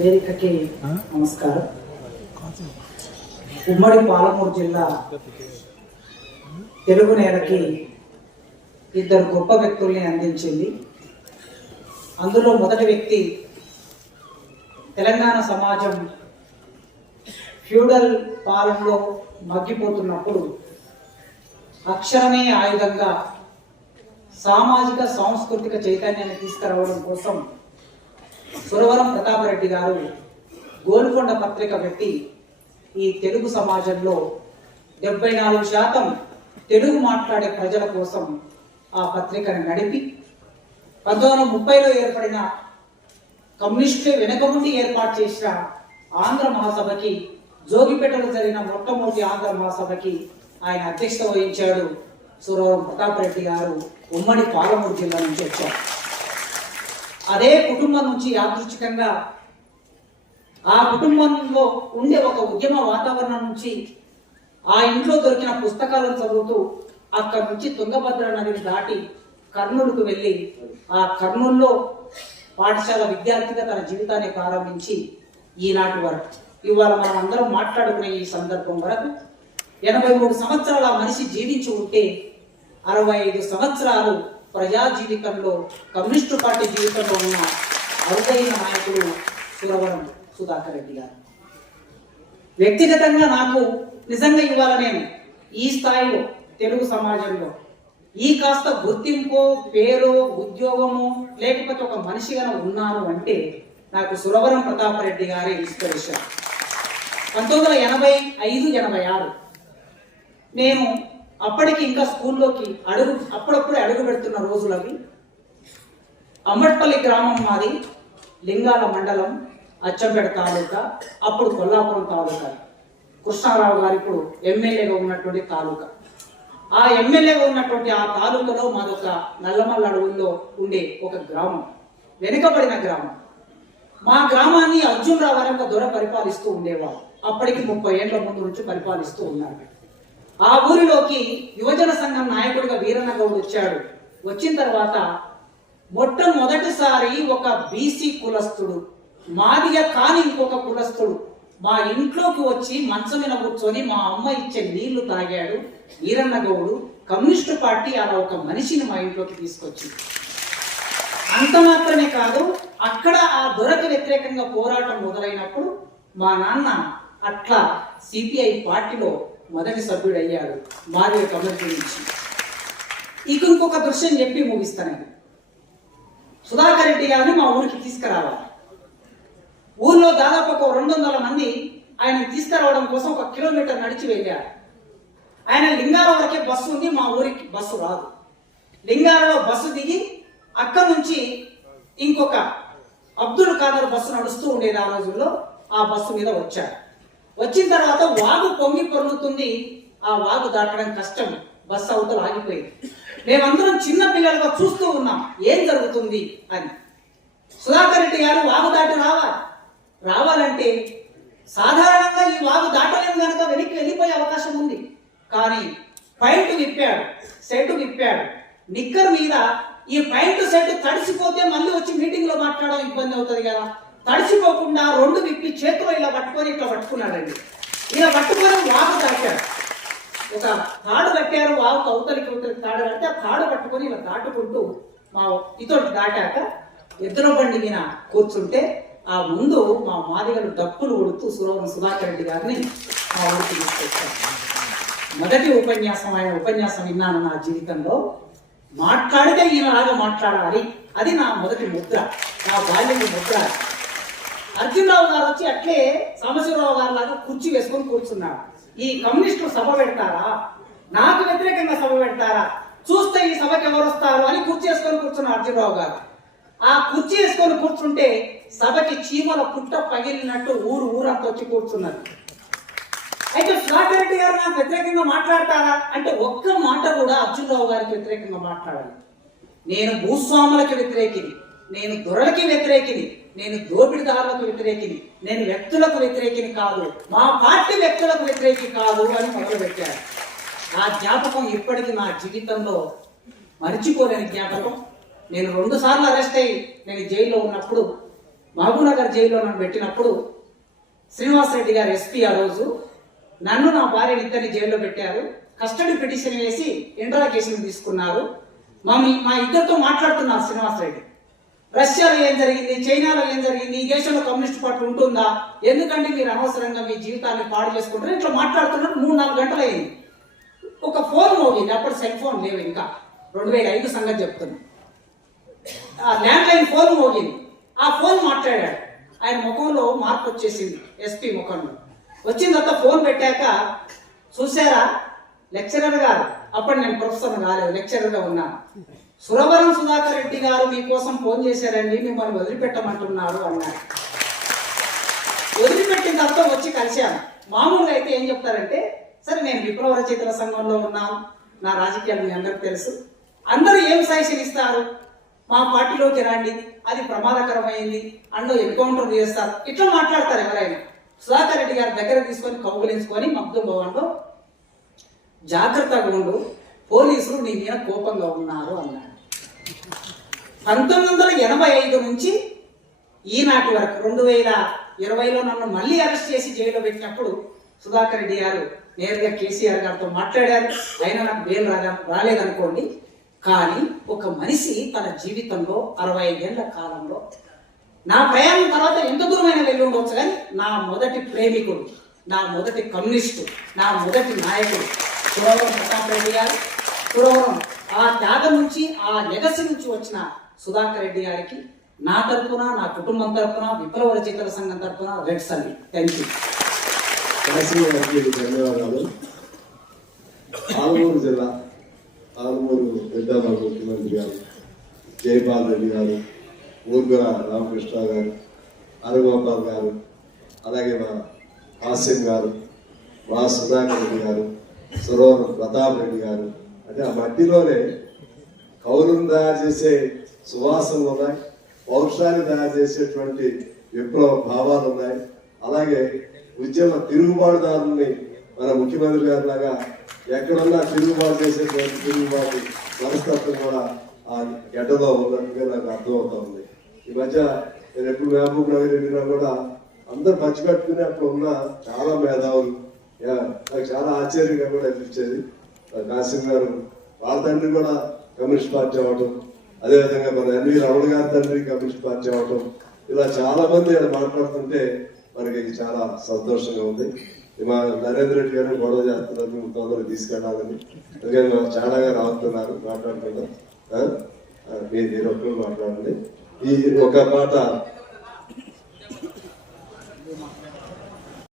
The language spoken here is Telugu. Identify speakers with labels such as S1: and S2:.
S1: వేదికకి నమస్కారం. ఉమ్మడి పాలమూరు జిల్లా తెలుగు నేలకి ఇద్దరు గొప్ప వ్యక్తుల్ని అందించింది. అందులో మొదటి వ్యక్తి తెలంగాణ సమాజం ఫ్యూడల్ పాలనలో మగ్గిపోతున్నప్పుడు అక్షరమే ఆయుధంగా సామాజిక సాంస్కృతిక చైతన్యాన్ని తీసుకురావడం కోసం సురవరం ప్రతాపరెడ్డి గారు గోల్కొండ పత్రిక పెట్టి ఈ తెలుగు సమాజంలో డెబ్బై నాలుగు శాతం తెలుగు మాట్లాడే ప్రజల కోసం ఆ పత్రికను నడిపి పంతొమ్మిది వందల ముప్పైలో ఏర్పడిన కమ్యూనిస్టు వెనకముండి ఏర్పాటు చేసిన ఆంధ్ర మహాసభకి జోగిపేటలో జరిగిన మొట్టమొదటి ఆంధ్ర మహాసభకి ఆయన అధ్యక్షత వహించాడు సురవరం ప్రతాపరెడ్డి గారు ఉమ్మడి పాలమూరు జిల్లా నుంచి వచ్చారు. అదే కుటుంబం నుంచి యాదృచ్ఛికంగా ఆ కుటుంబంలో ఉండే ఒక ఉద్యమ వాతావరణం నుంచి ఆ ఇంట్లో దొరికిన పుస్తకాలను చదువుతూ అక్కడి నుంచి తుంగభద్ర నదిని దాటి కర్నూలుకు వెళ్ళి ఆ కర్నూలులో పాఠశాల విద్యార్థిగా తన జీవితాన్ని ప్రారంభించి ఈనాటి వరకు. ఇవాళ మనం అందరం మాట్లాడుకునే ఈ సందర్భం వరకు ఎనభై మూడు సంవత్సరాల మనిషి జీవించి ఉంటే అరవై ఐదు సంవత్సరాలు ప్రజా జీవితంలో కమ్యూనిస్టు పార్టీ జీవితంలో ఉన్న అరుదైన నాయకుడు సురవరం సుధాకర్ రెడ్డి గారు. వ్యక్తిగతంగా నాకు నిజంగా ఇవాళ నేను ఈ స్థాయిలో తెలుగు సమాజంలో. ఈ కాస్త గుర్తింపు పేరు ఉద్యోగము లేకపోతే ఒక మనిషిగా ఉన్నాను అంటే నాకు సురవరం ప్రతాపరెడ్డి గారి ఇన్స్పిరేషన్ పంతొమ్మిది వందల ఎనభై ఐదు ఎనభై ఆరు. నేను అప్పటికి ఇంకా స్కూల్లోకి అడుగు అప్పుడప్పుడు అడుగు పెడుతున్న రోజులు అవి. అమ్మట్పల్లి గ్రామం మాది లింగాల మండలం అచ్చంపేట తాలూకా అప్పుడు కొల్లాపురం తాలూకా. కృష్ణారావు గారు ఇప్పుడు ఎమ్మెల్యేగా ఉన్నటువంటి తాలూకా. ఆ ఎమ్మెల్యేగా ఉన్నటువంటి ఆ తాలూకాలో మాదొక నల్లమల్ల అడవుల్లో ఉండే ఒక గ్రామం వెనుకబడిన గ్రామం. మా గ్రామాన్ని అర్జున్ రావు అనే ఒక దొర పరిపాలిస్తూ ఉండేవారు. అప్పటికి ముప్పై ఏళ్ళ ముందు నుంచి పరిపాలిస్తూ ఉన్నారు. ఆ ఊరిలోకి యువజన సంఘం నాయకుడిగా వీరన్న గౌడ్ వచ్చాడు. వచ్చిన తర్వాత మొట్టమొదటిసారి ఒక బీసీ కులస్తుడు మాదిగా కాని ఇంకొక కులస్తుడు మా ఇంట్లోకి వచ్చి మంచం మీద కూర్చొని మా అమ్మ ఇచ్చే నీళ్ళు తాగాడు. వీరన్న గౌడు కమ్యూనిస్టు పార్టీ అలా ఒక మనిషిని మా ఇంట్లోకి తీసుకొచ్చింది. అంత మాత్రమే కాదు అక్కడ ఆ దొరకు వ్యతిరేకంగా పోరాటం మొదలైనప్పుడు మా నాన్న అట్లా సిపిఐ పార్టీలో మొదటి సభ్యుడు అయ్యాడు మాదిగ కమ్యూనిటీ నుంచి. ఇక ఇంకొక దృశ్యం చెప్పి ముగిస్తాను. సుధాకర్ రెడ్డి గారిని మా ఊరికి తీసుకురావాలి. ఊర్లో దాదాపు ఒక రెండు వందల మంది ఆయన తీసుకురావడం కోసం ఒక కిలోమీటర్ నడిచి వెళ్ళారు. ఆయన లింగాల వరకే బస్సు ఉంది మా ఊరికి బస్సు రాదు. లింగాలలో బస్సు దిగి అక్కడ నుంచి ఇంకొక అబ్దుల్ ఖాదర్ బస్సు నడుస్తూ ఉండేది ఆ రోజుల్లో ఆ బస్సు మీద వచ్చాడు వచ్చిన తర్వాత వాగు పొంగి పొరుగుతుంది ఆ వాగు దాటడం కష్టం. బస్సు అవతలు ఆగిపోయింది. మేమందరం చిన్న పిల్లలుగా చూస్తూ ఉన్నాం. ఏం జరుగుతుంది అని. సుధాకర్ రెడ్డి గారు వాగు దాటి రావాలి. రావాలంటే సాధారణంగా ఈ వాగు దాటలేము కనుక వెనక్కి వెళ్ళిపోయే అవకాశం ఉంది. కానీ పైంట్ విప్పాడు సెట్ విప్పాడు. నిక్కర్ మీద ఈ పైంట్ సెట్ తడిసిపోతే మళ్ళీ వచ్చి మీటింగ్లో మాట్లాడడం ఇబ్బంది అవుతుంది కదా. తడిసిపోకుండా రెండు విప్పి పట్టుకొని ఇట్లా పట్టుకున్నాడండి. ఇలా పట్టుకొని వాగు దాటాడు ఒక తాడు కట్టారు వాగు అవతలికి అవతలికి తాడు కడితే ఆ తాడు పట్టుకొని ఇలా దాటుకుంటూ మా ఇతోటి దాటాక ఎద్దుల బండి మీద కూర్చుంటే ఆ ముందు మా మాదిగలు డప్పులు కొడుతూ సురవరం సుధాకర్ రెడ్డి గారిని మా ఊరికి తీసుకొచ్చారు. మొదటి ఉపన్యాసం ఆయన ఉపన్యాసం విన్నాను నా జీవితంలో. మాట్లాడితే ఈయనలాగా మాట్లాడాలి. అది నా మొదటి ముద్ర నా బాల్యపు ముద్ర. అర్జునరావు గారు వచ్చి అట్లే సాంబశివరావు గారు లాగా కుర్చీ వేసుకొని కూర్చున్నాడు ఈ కమ్యూనిస్టులు సభ పెడతారా? నాకు వ్యతిరేకంగా సభ పెడతారా? చూస్తే ఈ సభకి ఎవరు వస్తారు అని కుర్చీ వేసుకొని కూర్చున్నారు అర్జునరావు గారు. ఆ కుర్చీ వేసుకొని కూర్చుంటే సభకి చీమల పుట్ట పగిలినట్టు ఊరు ఊరంతా వచ్చి కూర్చున్నారు అయితే సుధాకర్ రెడ్డి గారు నాకు వ్యతిరేకంగా మాట్లాడతారా? అంటే ఒక్క మాట కూడా అర్జునరావు గారికి వ్యతిరేకంగా మాట్లాడాలి నేను భూస్వాములకి వ్యతిరేకిని నేను దొరలకి వ్యతిరేకిని నేను దోపిడిదారులకు వ్యతిరేకిని నేను వ్యక్తులకు వ్యతిరేకిని కాదు మా పార్టీ వ్యక్తులకు వ్యతిరేకి కాదు అని మొదలుపెట్టారు. ఆ జ్ఞాపకం ఇప్పటికీ నా జీవితంలో మర్చిపోలేని జ్ఞాపకం. నేను రెండు సార్లు అరెస్ట్ అయ్యి నేను జైల్లో ఉన్నప్పుడు మహబూనగర్ జైల్లో నన్ను పెట్టినప్పుడు శ్రీనివాసరెడ్డి గారు ఎస్పీ ఆ రోజు నన్ను నా భార్యని ఇద్దరిని జైల్లో పెట్టారు. కస్టడీ పిటిషన్ వేసి ఇంట్రాగేషన్ తీసుకున్నారు. మా మీ- మా ఇద్దరితో మాట్లాడుతున్నారు శ్రీనివాసరెడ్డి రష్యాలో ఏం జరిగింది? చైనాలో ఏం జరిగింది? ఈ దేశంలో కమ్యూనిస్ట్ పార్టీ ఉంటుందా? ఎందుకంటే మీరు అనవసరంగా మీ జీవితాన్ని పాడు చేసుకుంటారు ఇట్లా మాట్లాడుతున్నారు మూడు నాలుగు గంటలు అయింది ఒక ఫోన్ మోగింది. అప్పుడు సెల్ ఫోన్ లేవు ఇంకా. రెండు వేల ఐదు సంగతి చెప్తున్నా. ఆ ల్యాండ్ లైన్ ఫోన్ మోగింది. ఆ ఫోన్ మాట్లాడాడు. ఆయన ముఖంలో మార్పు వచ్చేసింది. ఎస్పీ ముఖంలో. వచ్చిన తర్వాత ఫోన్ పెట్టాక చూసారా లెక్చరర్ గారు. అప్పుడు నేను ప్రొఫెసర్ కాలేదు. లెక్చరర్గా ఉన్నాను. సురవరం సుధాకర్ రెడ్డి గారు మీకోసం ఫోన్ చేశారండి మిమ్మల్ని వదిలిపెట్టమంటున్నారు అన్నారు. వదిలిపెట్టిన తర్వాత వచ్చి కలిశాను. మామూలుగా అయితే ఏం చెప్తారంటే సరే నేను విప్లవ రచయితల సంఘంలో ఉన్నాను నా రాజకీయాలు మీ అందరికి తెలుసు. అందరూ ఏం సజెషన్ ఇస్తారు? మా పార్టీలోకి రండి అది ప్రమాదకరమైంది అండ్ ఎన్కౌంటర్ చేస్తారు. ఇట్లా మాట్లాడతారు ఎవరైనా. సుధాకర్ రెడ్డి గారి దగ్గర తీసుకొని కౌగులించుకొని మగ్ధు భవన్లో జాగ్రత్తగా ఉండు పోలీసులు నీ మీద కోపంగా ఉన్నారు అన్నాడు పంతొమ్మిది వందల ఎనభై ఐదు నుంచి ఈనాటి వరకు రెండు వేల ఇరవైలో నన్ను మళ్ళీ అరెస్ట్ చేసి జైల్లో పెట్టినప్పుడు సుధాకర్ రెడ్డి గారు నేరుగా కేసీఆర్ గారితో మాట్లాడారు. అయినా నాకు బెయిల్ రాగా రాలేదనుకోండి. కానీ ఒక మనిషి తన జీవితంలో అరవై ఐదేళ్ళ కాలంలో నా ప్రయాణం తర్వాత ఎంత దూరమైన వెళ్ళి ఉండవచ్చు కానీ నా మొదటి ప్రేమికుడు నా మొదటి కమ్యూనిస్టు నా మొదటి నాయకుడు సురవరం ప్రతాప్ రెడ్డి గారు. సురవరం ఆ త్యాగం నుంచి ఆ లెగసీ నుంచి వచ్చిన సుధాకర్ రెడ్డి గారికి నా తరపున నా కుటుంబం తరపున విప్లవ రచయితల సంఘం తరపున రెడ్ సల్లి థ్యాంక్ యూ
S2: ధన్యవాదాలు. ఆలమూరు జిల్లా ఆలమూరు పెద్దబాబు ముఖ్యమంత్రి గారు జయపాల్ రెడ్డి గారు ఊర్గా రామకృష్ణ గారు హరగోపాల్ గారు అలాగే మా హాస్యం గారు మా సుధాకర్ రెడ్డి గారు సురవరం ప్రతాప్ రెడ్డి గారు. అంటే ఆ మట్టిలోనే కౌలును తయారు చేసే సువాసనలు ఉన్నాయి. పౌరుషాన్ని తయారు చేసేటువంటి విప్లవ భావాలు ఉన్నాయి. అలాగే ఉద్యమ తిరుగుబాటుదారుని మన ముఖ్యమంత్రి గారి లాగా ఎక్కడున్నా తిరుగుబాటు చేసేటువంటి తిరుగుబాటు మనస్తత్వం కూడా ఆ గడ్డలో ఉన్నట్టుగా నాకు అర్థమవుతా ఉంది. ఈ మధ్య నేను ఎప్పుడు మహబూబ్ నగర్ వెళ్ళినా కూడా అందరు పంచిపెట్టుకుని అక్కడ ఉన్న చాలా మేధావులు యా, నాకు చాలా ఆశ్చర్యంగా కూడా అనిపించేది. కాసిం గారు వాళ్ళ తండ్రి కూడా కమ్యూనిస్ట్ పార్టీ అవ్వటం అదేవిధంగా మన ఎన్వి రమణ గారి తండ్రి కమ్యూనిస్ట్ పార్టీ అవటం ఇలా చాలా మంది మాట్లాడుతుంటే మనకి చాలా సంతోషంగా ఉంది. మా నరేంద్ర రెడ్డి గారు గొడవ చేస్తున్నారు మేము తొందరగా తీసుకెళ్ళాలని అందుకని మా చాలా గారు ఆగుతున్నారు మాట్లాడుకుందాం మీరు మీరు ఒక్కరు మాట్లాడండి. ఈ ఒక మాట